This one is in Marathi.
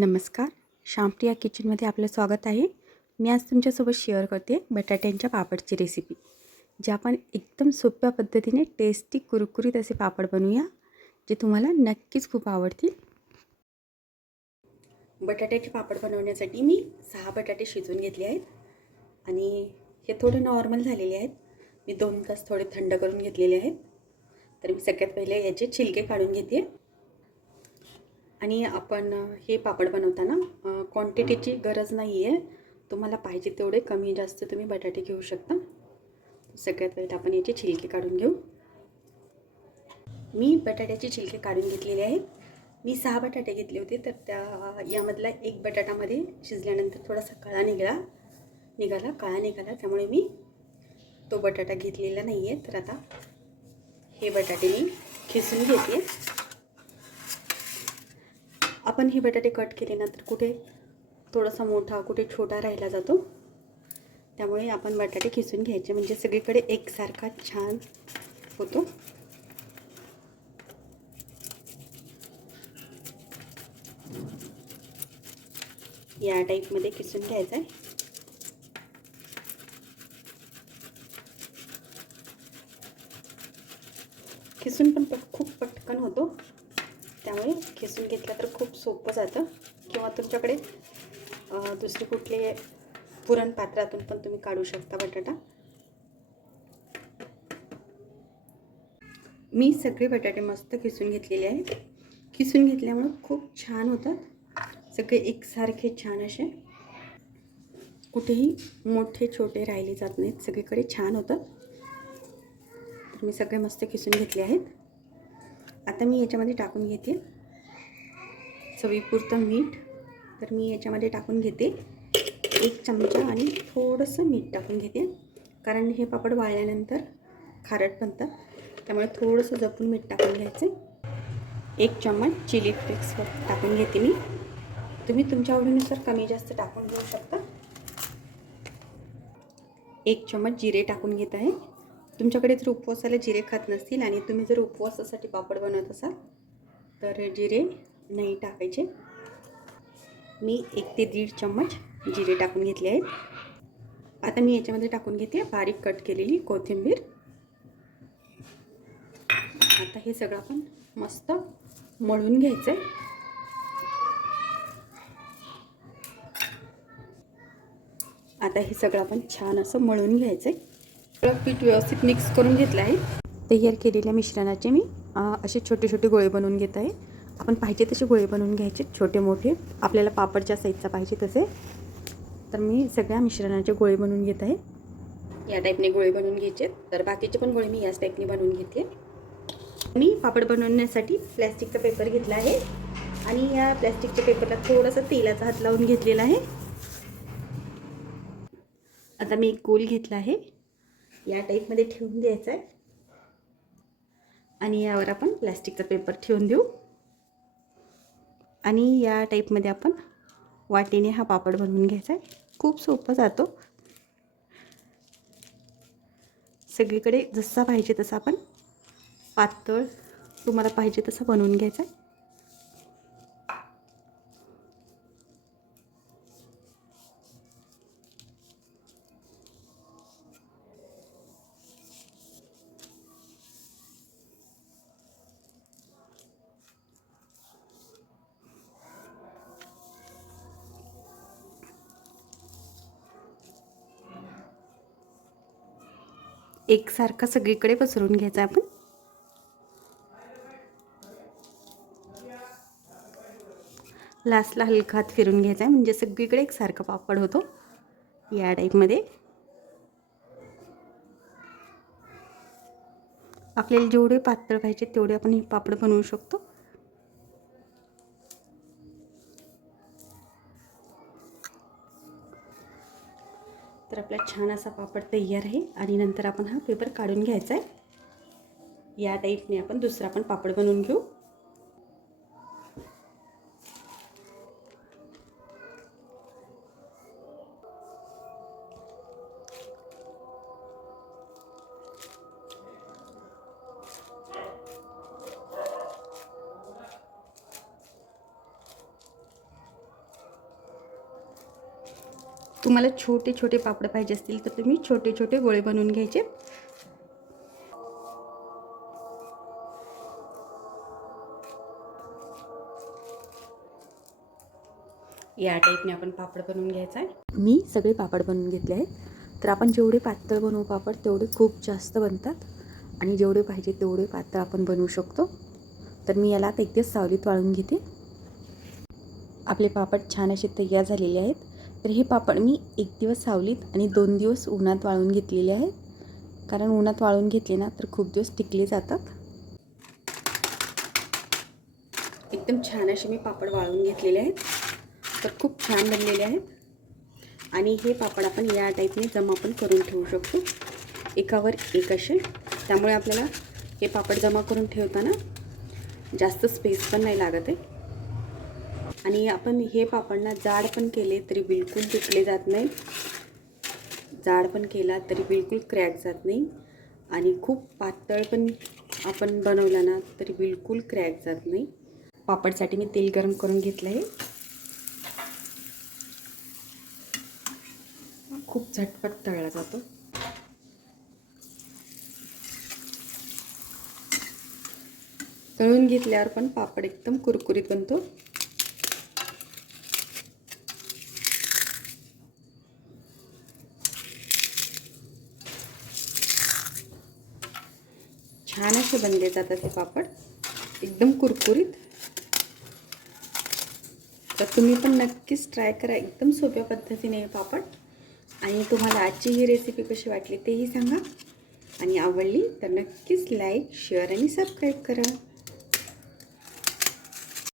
नमस्कार. शामप्रिया किचनमध्ये आपलं स्वागत आहे. मी आज तुमच्यासोबत शेअर करते बटाट्यांच्या पापडची रेसिपी जे आपण एकदम सोप्या पद्धतीने टेस्टी कुरकुरीत असे पापड बनवूया जे तुम्हाला नक्कीच खूप आवडतील. बटाट्याचे पापड बनवण्यासाठी मी सहा बटाटे शिजवून घेतले आहेत आणि हे थोडे नॉर्मल झालेले आहेत. मी दोन तास थोडे थंड करून घेतलेले आहेत. तर मी सगळ्यात पहिले याचे छिलके काढून घेते. आणि आपण हे पापड बनवताना क्वांटिटीची गरज नाही आहे तुम्हाला पाहिजे तेवढे कमी जास्त तुम्ही बटाटे घेऊ शकता. सगळ्यात पहिले आपण याचे छिलके काढून घेऊ. मी बटाट्याचे छिलके काढून घेतलेले आहेत. मी सहा बटाटे घेतले होते तर त्या यामधला एक बटाटामध्ये शिजल्यानंतर थोडासा काळा निघाला. निघाला काळा निघाला त्यामुळे मी तो बटाटा घेतलेला नाही आहे तर आता हे बटाटे मी खिसून घेते. आपण हे बटाटे कट केले ना तर कुठे थोडासा मोठा कुठे छोटा राहिला जातो त्यामुळे आपण बटाटे खिसून घ्यायचे. म्हणजे सगळीकडे एकसारखा छान होतो. या टाईपमध्ये किसून घ्यायचं आहे. किसून पण खूप पटकन होतो. त्यामुळे खिसून घेतलं तर खूप सोपं जातं. किंवा तुमच्याकडे दुसरे कुठले पुरण पात्रातून पण तुम्ही काढू शकता बटाटा. मी सगळे बटाटे मस्त खिसून घेतलेले आहेत. खिसून घेतल्यामुळं खूप छान होतात. सगळे एकसारखे छान असे. कुठेही मोठे छोटे राहिले जात नाहीत. सगळीकडे छान होतात. तर मी सगळे मस्त खिसून घेतले आहेत. आता मी याच्यामध्ये टाकून घेते. चवीपुरतं मीठ. तर मी याच्यामध्ये टाकून घेते. एक चमचा आणि थोडंसं मीठ टाकून घेते. कारण हे पापड वाळल्यानंतर खारट बनतात. त्यामुळे थोडंसं जपून मीठ टाकून घ्यायचं. एक चम्मच चिली फ्लेक्स टाकून घेते मी. तुम्ही तुमच्या आवडीनुसार कमी जास्त टाकून घेऊ शकता. एक चम्मच जिरे टाकून घेत आहे. तुमच्याकडे जर उपवासाला जिरे खात नसतील आणि तुम्ही जर उपवासासाठी पापड बनवत असाल तर जिरे नाही टाकायचे. मी एक ते दीड चम्मच जिरे टाकून घेतले आहेत. आता मी याच्यामध्ये टाकून घेते बारीक कट केलेली कोथिंबीर. आता हे सगळं आपण मस्त मळून घ्यायचं आहे आता हे सगळं आपण छान असं मळून घ्यायचं आहे पीठ व्यवस्थित मिक्स करून घेतलं आहे. तयार केलेल्या मिश्रणाचे मी असे छोटे छोटे गोळे बनवून घेत आहे. आपण पाहिजे तसे गोळे बनवून घ्यायचे छोटे मोठे. आपल्याला पापडच्या साईजचा पाहिजे तसे. तर मी सगळ्या मिश्रणाचे गोळे बनवून घेत आहे. या टाईपने गोळे बनवून घ्यायचे. तर बाकीचे पण गोळे मी याच टाईपने बनवून घेते. मी पापड बनवण्यासाठी प्लॅस्टिकचा पेपर घेतला आहे. आणि या प्लॅस्टिकच्या पेपरला थोडंसं तेलाचा हात लावून घेतलेला आहे. आता मी एक गोल घेतला आहे. या टाईपमध्ये ठेवून द्यायचा आहे. आणि यावर आपण प्लॅस्टिकचा पेपर ठेवून देऊ. आणि या टाईपमध्ये आपण वाटीने हा पापड बनवून घ्यायचा आहे. खूप सोपं जातो. सगळीकडे जसा पाहिजे तसा आपण पातळ तुम्हाला पाहिजे तसं बनवून घ्यायचा आहे. एकसारखा सगळीकडे पसरून घ्यायचा आपण. लास्टला हलका हात फिरून घ्यायचा आहे म्हणजे सगळीकडे एकसारखा पापड होतो. या टाईपमध्ये आपल्याला जेवढे पातळ पाहिजे तेवढे आपण हे पापड बनवू शकतो. आपला छान असा पापड तयार आहे आणि नंतर आपण हा पेपर काढून घ्यायचा आहे. या टाईपने आपण दुसरा पण पापड बनवून घेऊ. तुम्हाला छोटे छोटे पापड पाहिजे असतील तर तुम्ही छोटे छोटे गोळे बनवून घ्यायचे. या टाईपने आपण पापड बनवून घ्यायचा आहे. मी सगळे पापड बनवून घेतले आहेत. तर आपण जेवढे पातळ बनवू पापड तेवढे खूप जास्त बनतात. आणि जेवढे पाहिजे तेवढे पातळ आपण बनवू शकतो. तर मी याला आता एकदेच सावलीत वाळून घेते. आपले पापड छान असे तयार झालेले आहेत. तर हे पापड मी एक दिवस सावलीत आणि दोन दिवस उन्हात वाळून घेतलेले आहेत. कारण उन्हात वाळून घेतले ना तर खूप दिवस टिकले जातात. एकदम छान असे मी पापड वाळून घेतलेले आहेत. तर खूप छान बनलेले आहेत. आणि हे पापड आपण या टाईपने जमा पण करून ठेवू शकतो. एकावर एक असे त्यामुळे आपल्याला हे पापड जमा करून ठेवताना जास्त स्पेस पण नाही लागत आहे. आणि आपण हे पापडना जाड पण केले तरी बिलकुल तुटले जात नाही. जाड पण केला तरी बिलकुल क्रॅक जात नाही. आणि खूप पातळ पण आपण बनवला ना तरी बिलकुल क्रॅक जात नाही. पापडसाठी मी तेल गरम करून घेतलं आहे खूप झटपट तळला जातो. तळून घेतल्यावर पण पापड एकदम कुरकुरीत बनतो. छान असे बनले जातात हे पापड. एकदम कुरकुरीत. तर तुम्ही पण नक्कीच ट्राय करा. एकदम सोप्या पद्धतीने हे पापड. आणि तुम्हाला आजची ही रेसिपी कशी वाटली तेही सांगा. आणि आवडली तर नक्कीच लाईक शेअर आणि सबस्क्राईब करा.